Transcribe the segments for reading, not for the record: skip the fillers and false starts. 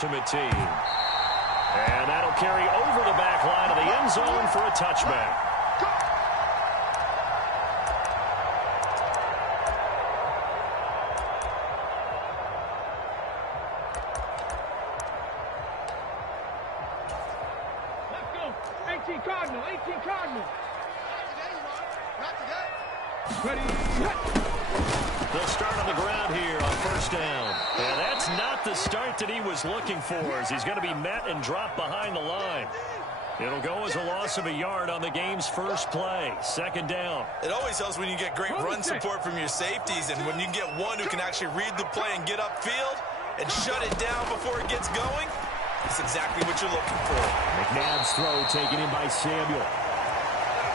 ultimate team. And that'll carry over the back line of the end zone for a touchback. Let's go. 18 Cardinal. 18 Cardinal. Ready. They'll start on the ground here on first down. And that's not the start that he was looking for, as he's going to be met and dropped behind the line. It'll go as a loss of a yard on the game's first play. Second down. It always helps when you get great run support from your safeties, and when you get one who can actually read the play and get upfield and shut it down before it gets going. That's exactly what you're looking for. McNabb's throw taken in by Samuel.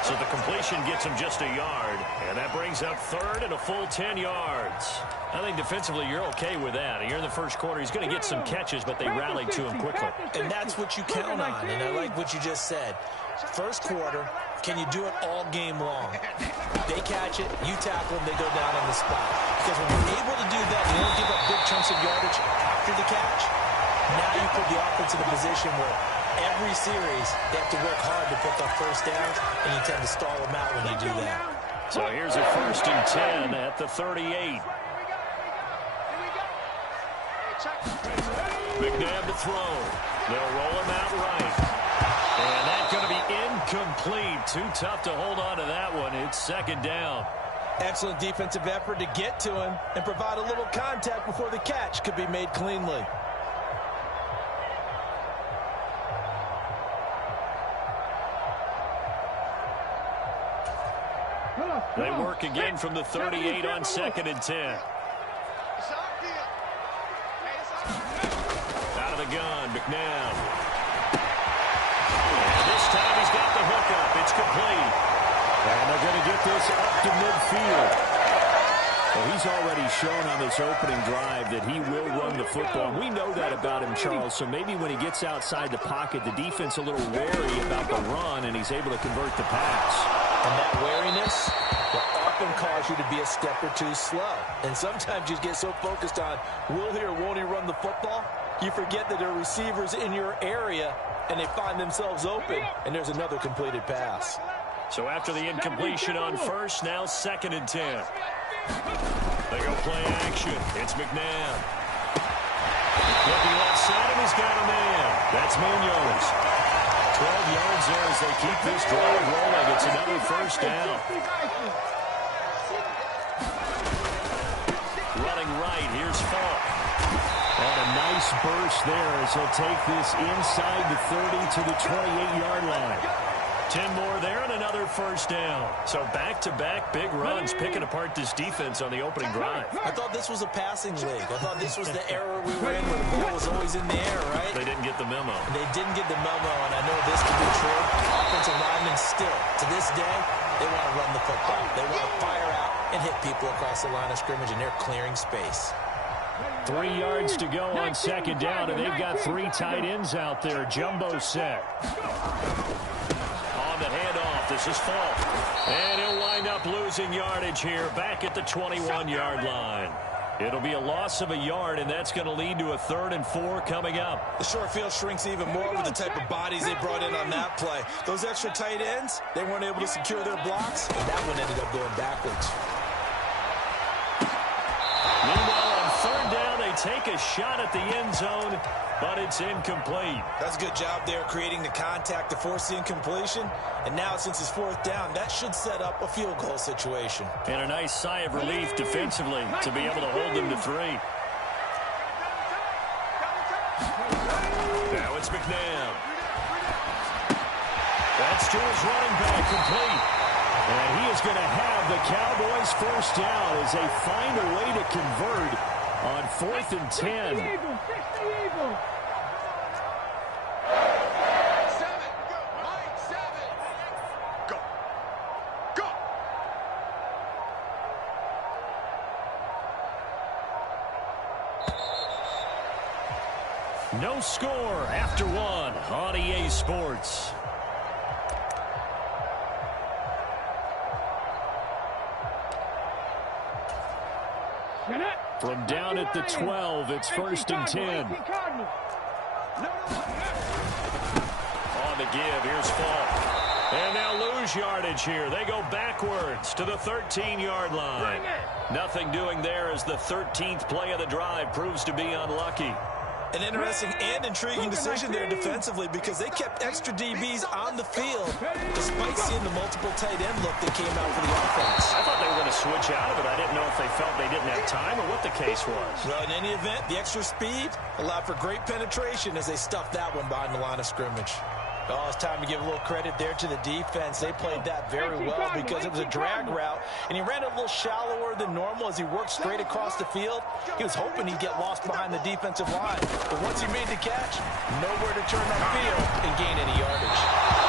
So the completion gets him just a yard, and that brings up third and a full 10 yards. I think defensively you're okay with that. Here in the first quarter, he's going to get some catches, but they rallied to him quickly. And that's what you count on, and I like what you just said. First quarter, can you do it all game long? They catch it, you tackle them, they go down on the spot. Because when you're able to do that, you don't give up big chunks of yardage after the catch. Now you put the offense in a position where every series, they have to work hard to pick up first downs, and you tend to stall them out when you do that. So here's a 1st and 10 at the 38. McNabb to throw. They'll roll him out right. And that's going to be incomplete. Too tough to hold on to that one. It's second down. Excellent defensive effort to get to him and provide a little contact before the catch could be made cleanly. They work again from the 38 on 2nd and 10. Out of the gun, McNabb. And this time he's got the hookup. It's complete. And they're going to get this up to midfield. Well, he's already shown on this opening drive that he will run the football. We know that about him, Charles. So maybe when he gets outside the pocket, the defense a little wary about the run, and he's able to convert the pass. And that wariness will often cause you to be a step or two slow. And sometimes you get so focused on will he or won't he run the football, you forget that there are receivers in your area, and they find themselves open, and there's another completed pass. So after the incompletion on first, now 2nd and 10. They go play action. It's McNabb. Looking left side, and he's got a man. That's Munoz. 12 yards there as they keep this drive rolling. It's another first down. Running right, here's Falk. And a nice burst there as he'll take this inside the 30 to the 28-yard line. 10 more there and another first down. So back-to-back big runs picking apart this defense on the opening drive. I thought this was a passing league. I thought this was the era we were in where the ball was always in the air, right? They didn't get the memo. They didn't get the memo, and I know this could be true. Offensive linemen still, to this day, they want to run the football. They want to fire out and hit people across the line of scrimmage, and they're clearing space. 3 yards to go on second down, and they've got 3 tight ends out there. Jumbo set. On the handoff, this is Falk. And he'll wind up losing yardage here back at the 21-yard line. It'll be a loss of a yard, and that's going to lead to a 3rd and 4 coming up. The short field shrinks even more with the type of bodies they brought in on that play. Those extra tight ends, they weren't able to secure their blocks, and that one ended up going backwards. Meanwhile, on 3rd down, they take a shot at the end zone, but it's incomplete. That's a good job there creating the contact to force the incompletion. And now, since it's 4th down, that should set up a field goal situation. And a nice sigh of relief defensively to be able to hold them to 3. Now it's McNabb. That's to his running back, complete. And he is going to have the Cowboys first down as they find a way to convert on 4th and 10. No score after 1 on EA Sports. From down at the 12, it's 1st and 10. On the give, here's Falk. And they'll lose yardage here. They go backwards to the 13-yard line. Nothing doing there as the 13th play of the drive proves to be unlucky. An interesting and intriguing decision there defensively because they kept extra DBs on the field despite seeing the multiple tight end look that came out for the offense. I thought they were going to switch out of it. I didn't know if they felt they didn't have time or what the case was. Well, in any event, the extra speed allowed for great penetration as they stuffed that one behind the line of scrimmage. Oh, it's time to give a little credit there to the defense. They played that very well because it was a drag route, and he ran it a little shallower than normal as he worked straight across the field. He was hoping he'd get lost behind the defensive line, but once he made the catch, nowhere to turn upfield and gain any yardage.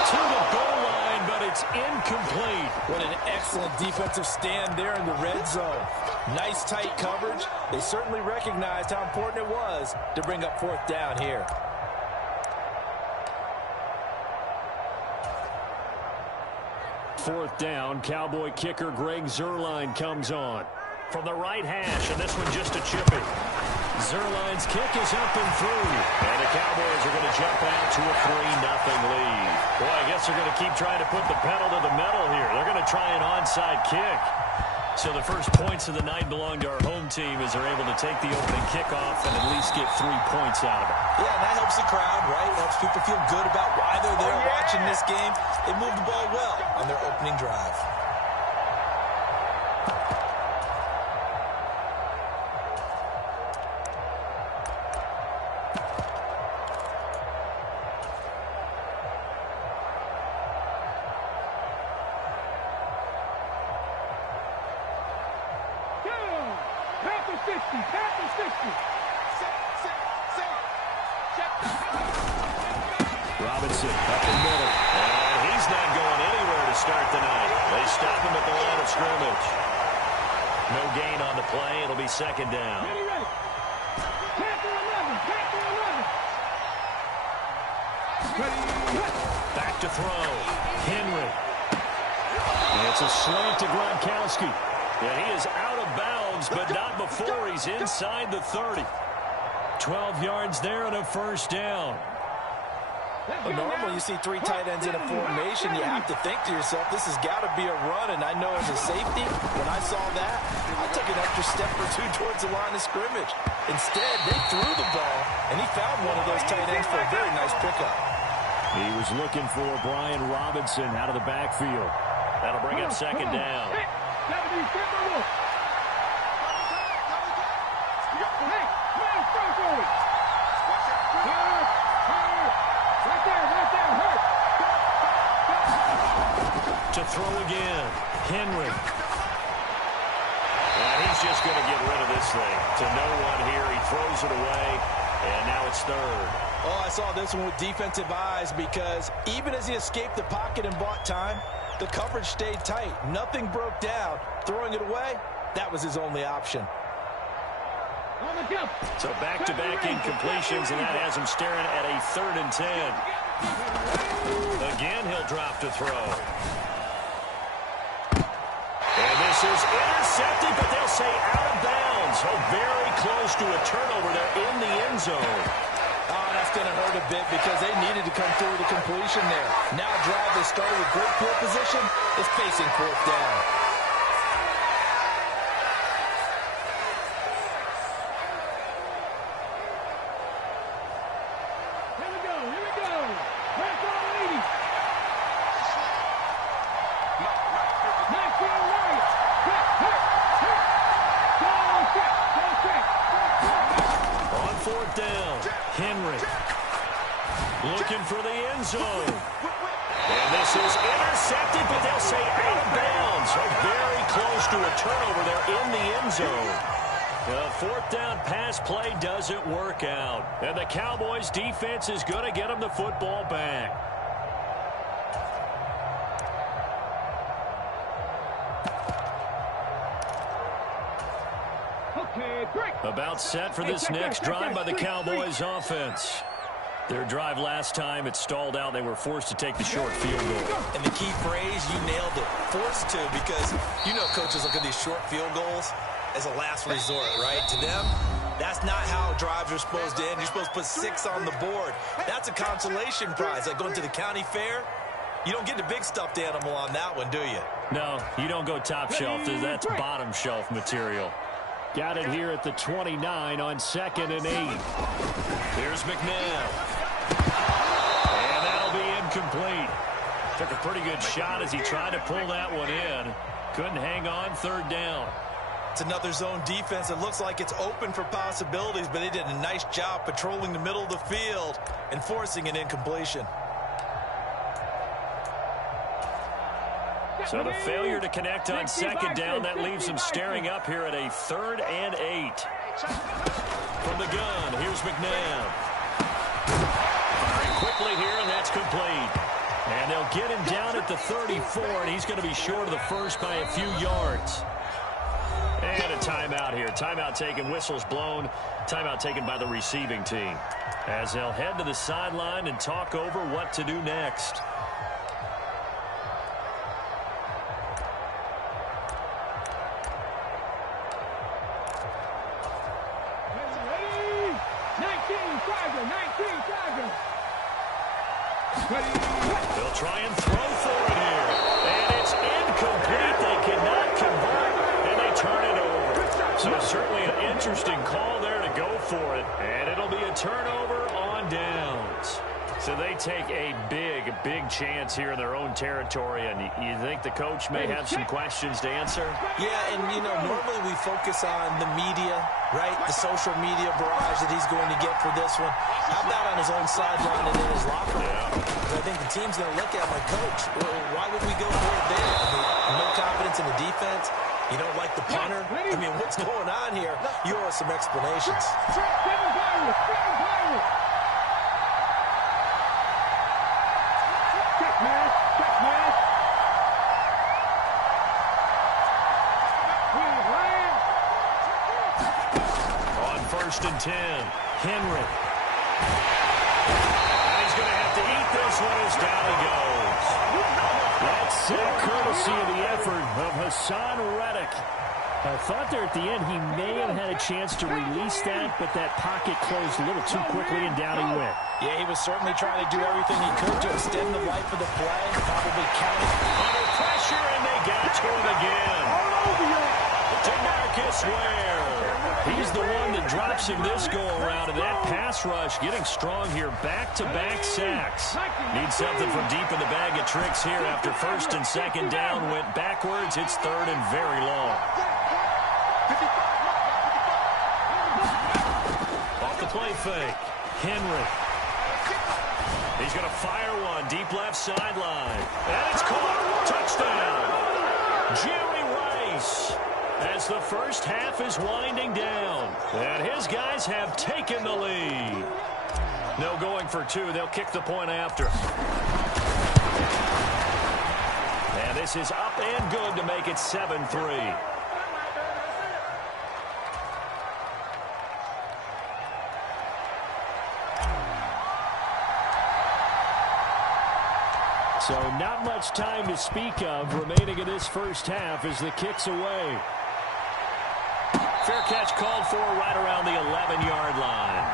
To the goal line, but it's incomplete. What an excellent defensive stand there in the red zone. Nice tight coverage. They certainly recognized how important it was to bring up fourth down here. Fourth down, Cowboy kicker Greg Zuerlein comes on. From the right hash, and this one just a chippy. Zuerlein's kick is up and through. And the Cowboys are going to jump out to a 3-0 lead. Boy, I guess they're going to keep trying to put the pedal to the metal here. They're going to try an onside kick. So the first points of the night belong to our home team as they're able to take the opening kickoff and at least get 3 points out of it. Yeah, and that helps the crowd, right? It helps people feel good about why they're there watching this game. They moved the ball well on their opening drive. Robinson up the middle. And he's not going anywhere to start the night. They stop him at the line of scrimmage. No gain on the play. It'll be second down. Back to throw. Henry. And it's a slant to Gronkowski. And he is out of bounds, but not before he's inside the 30. 12 yards there and a first down. Well, normally you see 3 tight ends in a formation. You have to think to yourself, this has got to be a run. And I know as a safety, when I saw that, I took an extra step or 2 towards the line of scrimmage. Instead, they threw the ball, and he found one of those tight ends for a very nice pickup. He was looking for Brian Robinson out of the backfield. That'll bring up second down. To throw again, Henry. And he's just going to get rid of this thing. To no one here, he throws it away, and now it's third. Oh, I saw this one with defensive eyes because even as he escaped the pocket and bought time, the coverage stayed tight. Nothing broke down. Throwing it away, that was his only option. So back-to-back incompletions, and that has him staring at a 3rd and 10. Again, he'll drop to throw. And this is intercepted, but they'll say out of bounds. Oh, very close to a turnover there in the end zone. Oh, that's going to hurt a bit because they needed to come through with a completion there. Now a drive they started with great field position is facing 4th down. Looking for the end zone. And this is intercepted, but they'll say out of bounds. So very close to a turnover there in the end zone. The 4th down pass play doesn't work out. And the Cowboys defense is going to get them the football back. About set for this next drive by the Cowboys offense. Their drive last time, it stalled out. They were forced to take the short field goal. And the key phrase, you nailed it, forced to, because you know coaches look at these short field goals as a last resort, right? To them, That's not how drives are supposed to end. You're supposed to put 6 on the board. That's a consolation prize, like going to the county fair. You don't get the big stuffed animal on that one, do you? No, you don't go top shelf. That's bottom shelf material. Got it here at the 29 on 2nd and 8. Here's McNabb. And that'll be incomplete. Took a pretty good shot as he tried to pull that one in. Couldn't hang on, 3rd down. It's another zone defense. It looks like it's open for possibilities, but they did a nice job patrolling the middle of the field and forcing an incompletion. So the failure to connect on 2nd down, that leaves him staring up here at a 3rd and 8. From the gun, here's McNabb. Firing quickly here, and that's complete. And they'll get him down at the 34, and he's going to be short of the first by a few yards. And a timeout here. Timeout taken, whistles blown. Timeout taken by the receiving team. As they'll head to the sideline and talk over what to do next. They'll try and throw for it here. And it's incomplete. They cannot convert, and they turn it over. So certainly an interesting call there to go for it. And it'll be a turnover on downs. So they take a big chance here in their own territory. And you think the coach may have some questions to answer? Yeah, and, you know, normally we focus on the media, right? The social media barrage that he's going to get for this one. How about on his own sideline and in his locker room? I think the team's going to look at him like, Coach, why would we go for it there? I mean, no confidence in the defense. You don't like the punter. I mean, what's going on here? You owe us some explanations. On 1st and 10, Henry. And he's going to have to eat this one as down he goes. That's courtesy of the effort of Hassan Reddick. I thought there at the end he may have had a chance to release that, but that pocket closed a little too quickly and down he went. Yeah, he was certainly trying to do everything he could to extend the life of the play. Probably counted. Under pressure, and they got to him again. DeMarcus Ware. He's the one that drops him this go-around, and that pass rush getting strong here. Back-to-back sacks. Need something from deep in the bag of tricks here after 1st and 2nd down. Went backwards. It's 3rd and very long. Off the play fake. Henry. He's going to fire one. Deep left sideline. And it's caught. Touchdown. Jerry Rice. As the first half is winding down. And his guys have taken the lead. No going for 2. They'll kick the point after. And this is up and good to make it 7-3. So not much time to speak of remaining in this first half as the kick's away. Fair catch called for right around the 11-yard line.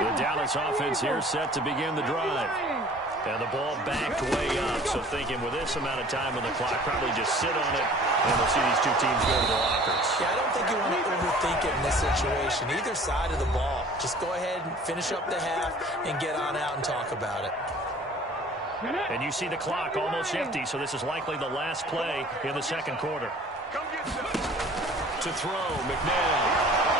The Dallas offense here set to begin the drive. And the ball backed way up. So thinking with this amount of time on the clock, probably just sit on it, and we'll see these two teams go to the lockers. Yeah, I don't think you want to overthink it in this situation. Either side of the ball. Just go ahead and finish up the half and get on out and talk about it. And you see the clock almost empty, so this is likely the last play in the second quarter. To throw, McNabb.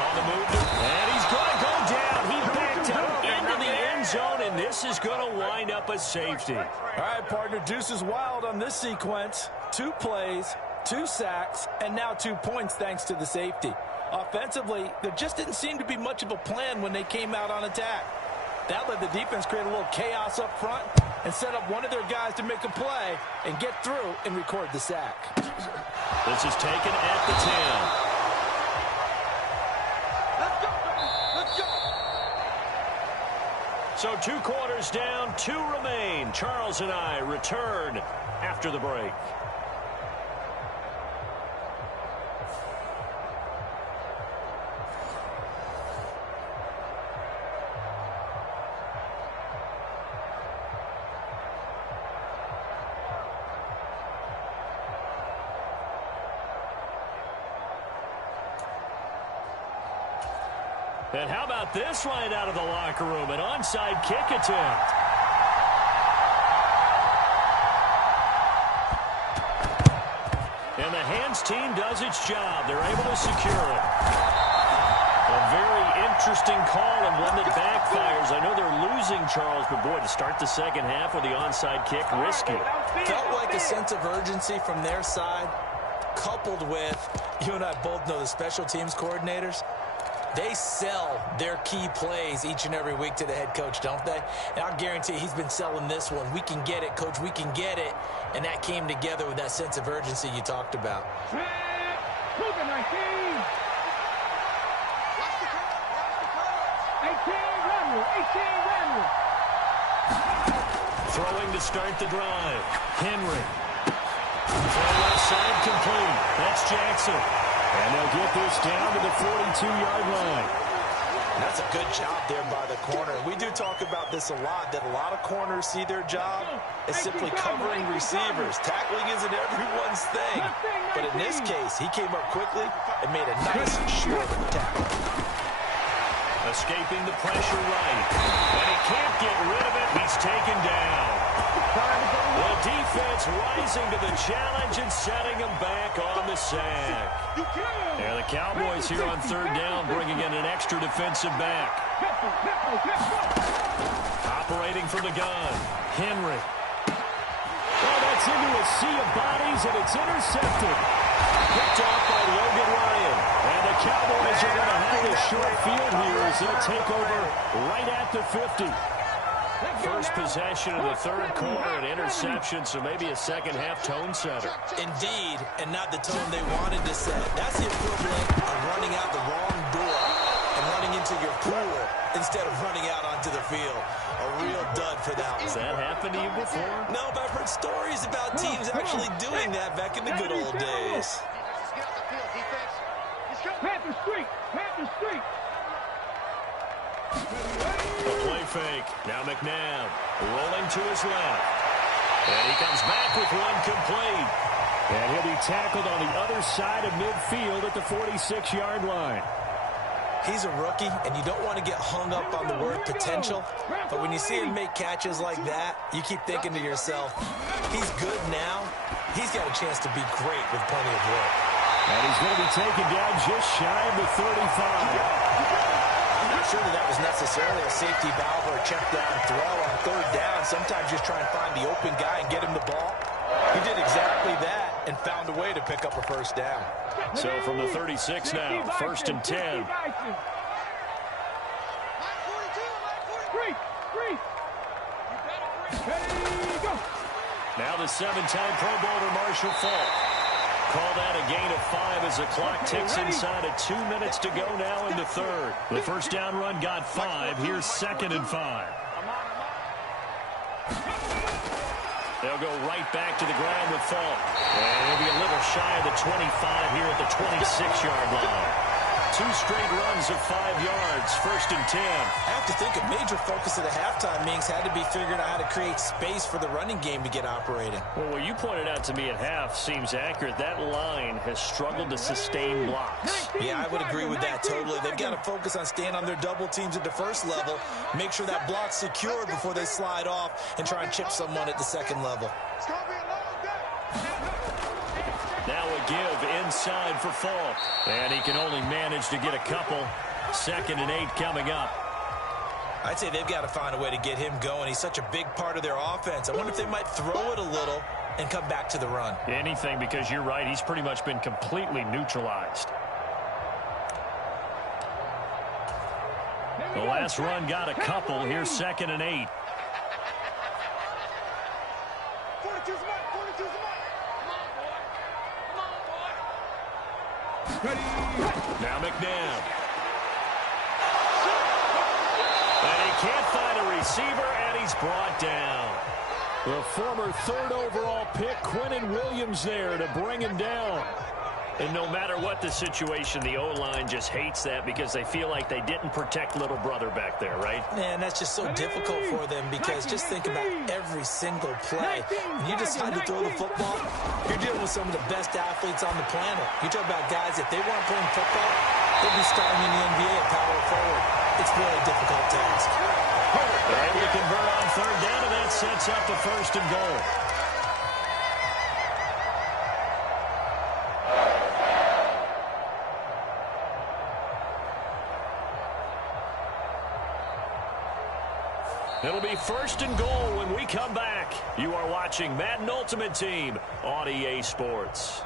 On the move, and he's going to go down. He backed up into the end zone, and this is going to wind up a safety. All right, partner, deuce is wild on this sequence. 2 plays, 2 sacks, and now 2 points thanks to the safety. Offensively, there just didn't seem to be much of a plan when they came out on attack. That let the defense create a little chaos up front and set up one of their guys to make a play and get through and record the sack. This is taken at the 10. So 2 quarters down, 2 remain. Charles and I return after the break. And how about this right out of the locker room? An onside kick attempt. And the hands team does its job. They're able to secure it. A very interesting call and one that backfires. I know they're losing, Charles, but boy, to start the second half with the onside kick, risky. Felt like a sense of urgency from their side, coupled with, you and I both know the special teams coordinators. They sell their key plays each and every week to the head coach, don't they? And I'll guarantee he's been selling this one. We can get it, coach, we can get it. And that came together with that sense of urgency you talked about. Cougar 19. 18 Randall. 18 Randall. Throwing to start the drive. Henry. Throw left side complete. That's Jackson. And they'll get this down to the 42-yard line. That's a good job there by the corner. We do talk about this a lot, that a lot of corners see their job as simply covering receivers. Tackling isn't everyone's thing. But in this case, he came up quickly and made a nice short tackle. Escaping the pressure right. And he can't get rid of it. He's taken down. The defense rising to the challenge and setting him back on the sack. And the Cowboys here on 3rd down, bringing in an extra defensive back. Operating from the gun. Henry. Oh, that's into a sea of bodies, and it's intercepted. Picked off by Logan Ryan. And the Cowboys are going to have a short field here as they'll take over right at the 50. First possession of the 3rd quarter, an interception, so maybe a second-half tone setter. Indeed, and not the tone they wanted to set. That's the equivalent of running out the wrong door and running into your pool instead of running out onto the field. A real dud for that one. Has that happened to you before? No, but I've heard stories about teams actually doing that back in the good old days. Panther Street. Panther Street. A play fake. Now McNabb rolling to his left. And he comes back with one complete. And he'll be tackled on the other side of midfield at the 46-yard line. He's a rookie, and you don't want to get hung up on the word potential. But when you see him make catches like that, you keep thinking to yourself, he's good now. He's got a chance to be great with plenty of work. And he's going to be taken down just shy of the 35. I'm not sure that was necessarily a safety valve or a check down throw on 3rd down. Sometimes just try and find the open guy and get him the ball. He did exactly that and found a way to pick up a 1st down. So from the 36 now, 1st and 10. Now the 7-time Pro Bowler Marshall Faulk. Call that a gain of 5 as the clock ticks inside of 2 minutes to go now in the 3rd. The 1st down run got 5. Here's 2nd and 5. They'll go right back to the ground with Faulk. And he'll be a little shy of the 25 here at the 26-yard line. 2 straight runs of 5 yards, 1st and 10. I have to think a major focus of the halftime meetings had to be figuring out how to create space for the running game to get operating. Well, what you pointed out to me at half seems accurate. That line has struggled to sustain blocks. Yeah, I would agree with that totally. They've got to focus on staying on their double teams at the 1st level, make sure that block's secure before they slide off and try and chip someone at the 2nd level. Now a give inside for Faulk. And he can only manage to get a couple. 2nd and 8 coming up. I'd say they've got to find a way to get him going. He's such a big part of their offense. I wonder if they might throw it a little and come back to the run. Anything, because you're right. He's pretty much been completely neutralized. The last run got a couple. Here's 2nd and 8. Now McNabb. And he can't find a receiver, and he's brought down. The former 3rd overall pick, Quinnen Williams, there to bring him down. And no matter what the situation, the O-line just hates that because they feel like they didn't protect little brother back there, right? Man, that's just so difficult for them because just think about every single play. When you decide to throw the football, you're dealing with some of the best athletes on the planet. You talk about guys, if they weren't playing football, they'd be starting in the NBA at power forward. It's a really difficult task. They're able to convert on 3rd down, and that sets up the 1st and goal. It'll be 1st and goal when we come back. You are watching Madden Ultimate Team on EA Sports.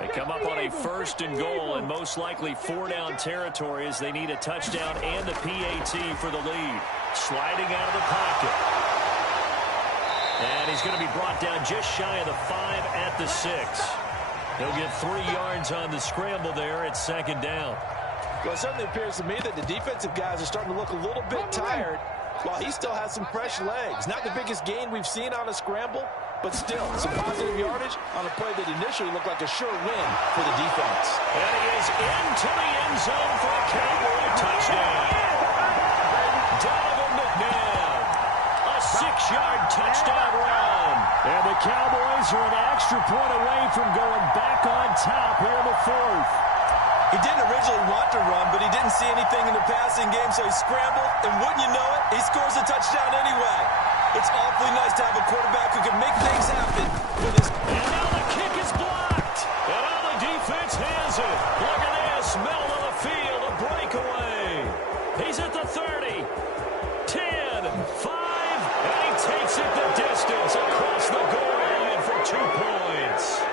They come up on a 1st and goal and most likely 4-down territory as they need a touchdown and the PAT for the lead. Sliding out of the pocket. And he's going to be brought down just shy of the 5 at the 6. He'll get 3 yards on the scramble there at 2nd down. Well, it certainly appears to me that the defensive guys are starting to look a little bit tired while he still has some fresh legs. Not the biggest gain we've seen on a scramble, but still some positive yardage on a play that initially looked like a sure win for the defense. And he is into the end zone for a Cowboy touchdown. Donovan McNabb, a 6-yard touchdown run. And the Cowboys are an extra point away from going back on top here in the 4th. He didn't originally want to run, but he didn't see anything in the passing game, so he scrambled, and wouldn't you know it, he scores a touchdown anyway. It's awfully nice to have a quarterback who can make things happen with his... And now the kick is blocked. And all the defense has it. Look at this. Middle of the field, a breakaway. He's at the 30. 10, 5, and he takes it the distance across the goal line for 2 points.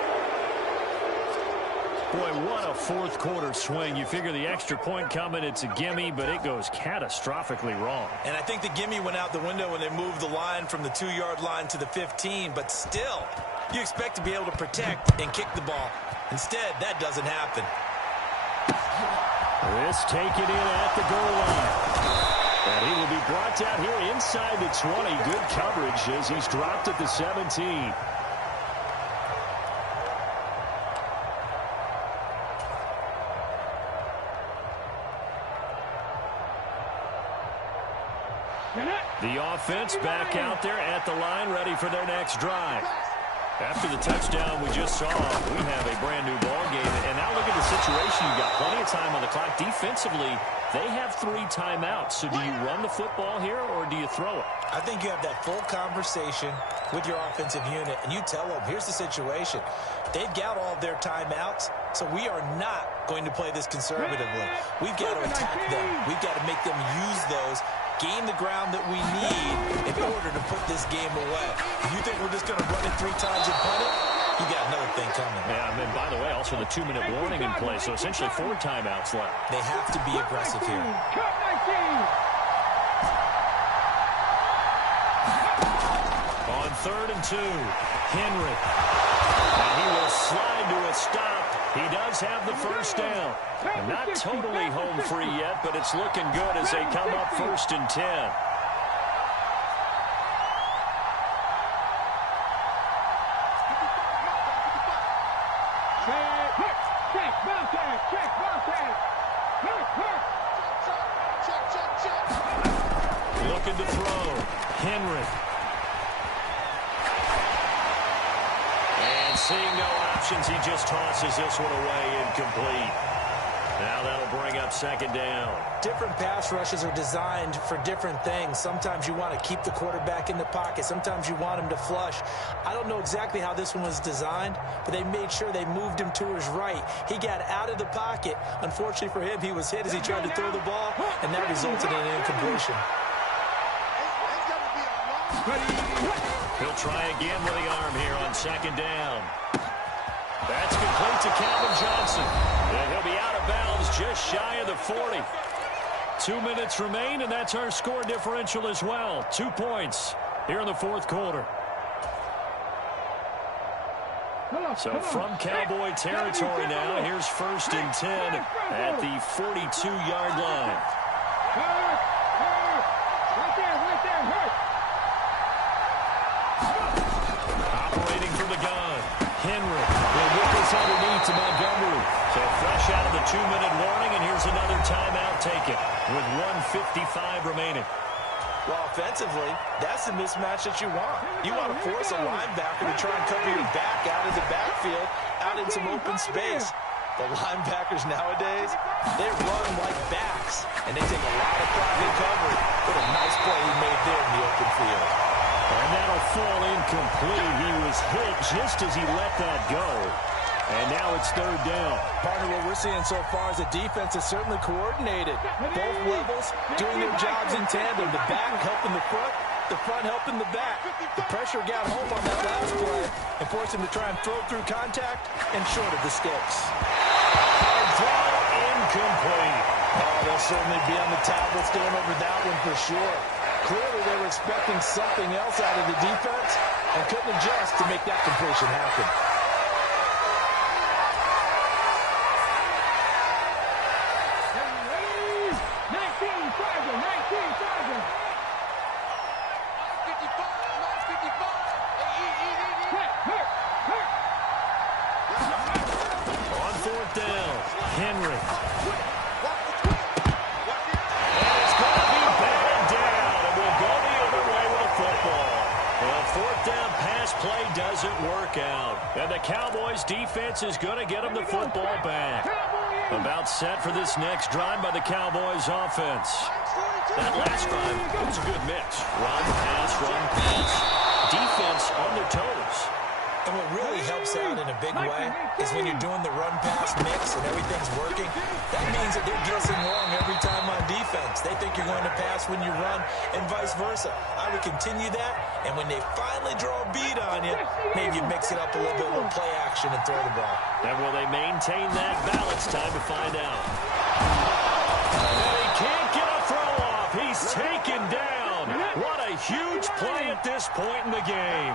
Boy, what a 4th quarter swing. You figure the extra point coming, it's a gimme, but it goes catastrophically wrong. And I think the gimme went out the window when they moved the line from the 2-yard line to the 15, but still, you expect to be able to protect and kick the ball. Instead, that doesn't happen. This taken in at the goal line. And he will be brought down here inside the 20. Good coverage as he's dropped at the 17. The offense back out there at the line, ready for their next drive. After the touchdown we just saw, we have a brand-new ball game. And now look at the situation. You've got plenty of time on the clock. Defensively, they have 3 timeouts. So do you run the football here or do you throw it? I think you have that full conversation with your offensive unit, and you tell them, here's the situation. They've got all of their timeouts, so we are not going to play this conservatively. We've got to attack them. We've got to make them use those, gain the ground that we need in order to put this game away. If you think we're just going to run it 3 times and punt it, you got another thing coming. Yeah, and then, by the way, also the 2-minute warning in play, so essentially 4 timeouts left. They have to be aggressive here. On 3rd and 2, Henry. And he will slide to a stop. He does have the 1st down. And not totally home free yet, but it's looking good as they come up 1st and 10. Looking to throw. Henry. And seeing no options, he just tosses this one away incomplete. Now that'll bring up 2nd down. Different pass rushes are designed for different things. Sometimes you want to keep the quarterback in the pocket. Sometimes you want him to flush. I don't know exactly how this one was designed, but they made sure they moved him to his right. He got out of the pocket. Unfortunately for him, he was hit as he tried to throw the ball, and that resulted in an incompletion. He'll try again with the arm here on 2nd down. That's complete to Calvin Johnson. And he'll be out of bounds just shy of the 40. 2 minutes remain, and that's our score differential as well. 2 points here in the 4th quarter. So from Cowboy territory now, here's 1st and 10 at the 42-yard line. Right there, hurt. Operating from the gun, Henry will whip this underneath to Montgomery. So fresh out of the 2-minute warning, and here's another timeout taken with 1:55 remaining. Well, offensively, that's the mismatch that you want. You want to force a linebacker to try and cover your back out of the backfield, out in some open space. The linebackers nowadays, they run like backs, and they take a lot of pride in coverage. What a nice play he made there in the open field. And that'll fall incomplete. He was hit just as he let that go. And now it's 3rd down. Partner, what we're seeing so far is the defense is certainly coordinated. Both levels doing their jobs in tandem. The back helping the front helping the back. The pressure got home on that last play and forced him to try and throw through contact and short of the sticks. Hard throw, incomplete. Oh, they'll certainly be on the tablets going over that one for sure. Clearly they were expecting something else out of the defense and couldn't adjust to make that completion happen. On 4th down, Henry. And it's going to be batted down, and we'll go the other way with a football. Well, 4th down pass play doesn't work out. And the Cowboys defense is going to get them the football back. About set for this next drive by the Cowboys offense. That last drive, it was a good mix. Run, pass. Defense on their toes. And what really helps out in a big way is when you're doing the run-pass mix and everything's working, that means that they're guessing wrong every time on defense. They think you're going to pass when you run and vice versa. I would continue that, and when they finally draw a beat on you, maybe you mix it up a little bit with play action and throw the ball. And will they maintain that balance? Time to find out. And he can't get a throw off. He's taken down. What a huge play at this point in the game.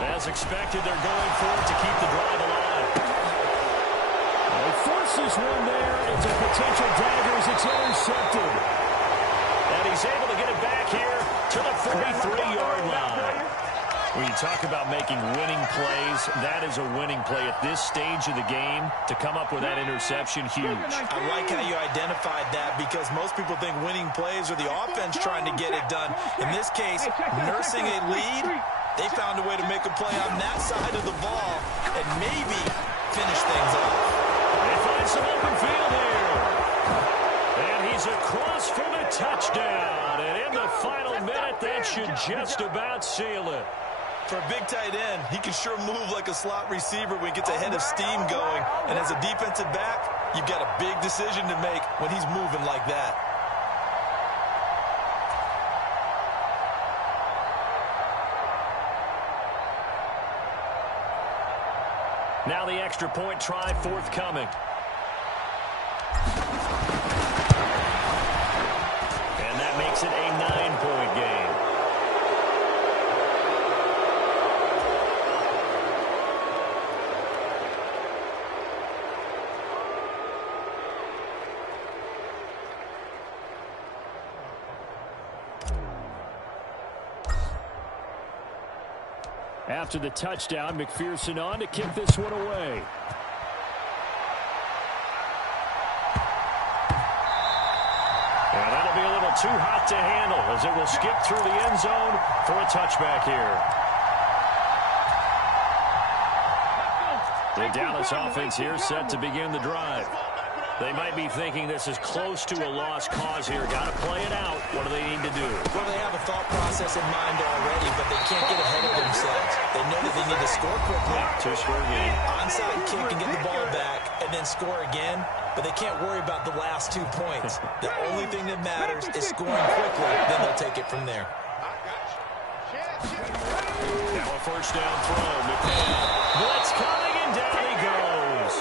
As expected, they're going for it to keep the drive alive. He forces one there. It's a potential dagger as it's intercepted. And he's able to get it back here to the 43-yard line. When you talk about making winning plays, that is a winning play at this stage of the game. To come up with that interception, huge. I like how you identified that because most people think winning plays are the offense trying to get it done. In this case, nursing a lead, they found a way to make a play on that side of the ball and maybe finish things off. They find some open field here. And he's across for the touchdown. And in the final minute, that should just about seal it. For a big tight end, he can sure move like a slot receiver when he gets a head of steam going. And as a defensive back, you've got a big decision to make when he's moving like that. Now the extra point try forthcoming. And that makes it a 9-point game. After the touchdown, McPherson on to kick this one away. And that'll be a little too hot to handle as it will skip through the end zone for a touchback here. The Dallas offense here set to begin the drive. They might be thinking this is close to a lost cause here. Got to play it out. What do they need to do? Well, they have a thought process in mind already, but they can't get ahead of themselves. They know that they need to score quickly. Two-score game. Onside kick and get the ball back, and then score again. But they can't worry about the last 2 points. The only thing that matters is scoring quickly. Then they'll take it from there. Now a first down throw. McMahon. Blitz coming, and down he goes.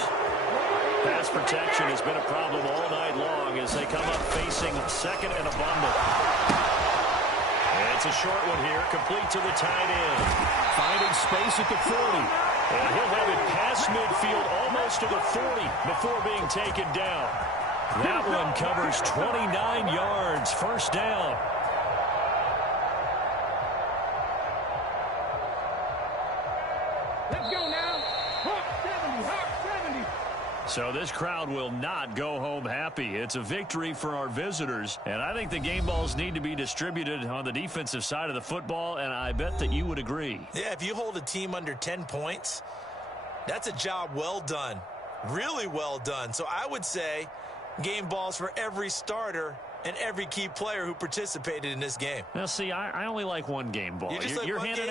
Pass protection has been a problem all night long as they come up facing second and a bundle. And it's a short one here, complete to the tight end. Finding space at the 40. And he'll have it past midfield, almost to the 40, before being taken down. That one covers 29 yards. First down. Let's go now. Hawk 70, Hawk 70. So this crowd will not go home happy. It's a victory for our visitors, and I think the game balls need to be distributed on the defensive side of the football, and I bet that you would agree. Yeah, if you hold a team under 10 points, that's a job well done. Really well done. So I would say game balls for every starter and every key player who participated in this game. Now, see, I only like one game ball. You're handing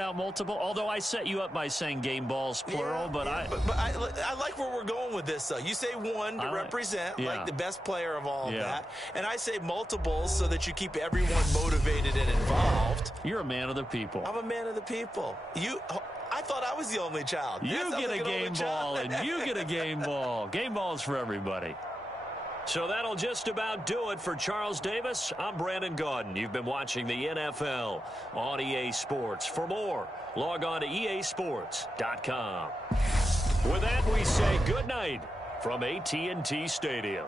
out multiple. Although I set you up by saying game balls plural, but I like where we're going with this. Though you say one to represent, like the best player of all of that, and I say multiples so that you keep everyone motivated and involved. You're a man of the people. I'm a man of the people. I thought I was the only child. You get a game ball, and you get a game ball. Game balls for everybody. So that'll just about do it for Charles Davis. I'm Brandon Gaudin. You've been watching the NFL on EA Sports. For more, log on to easports.com. With that, we say good night from AT&T Stadium.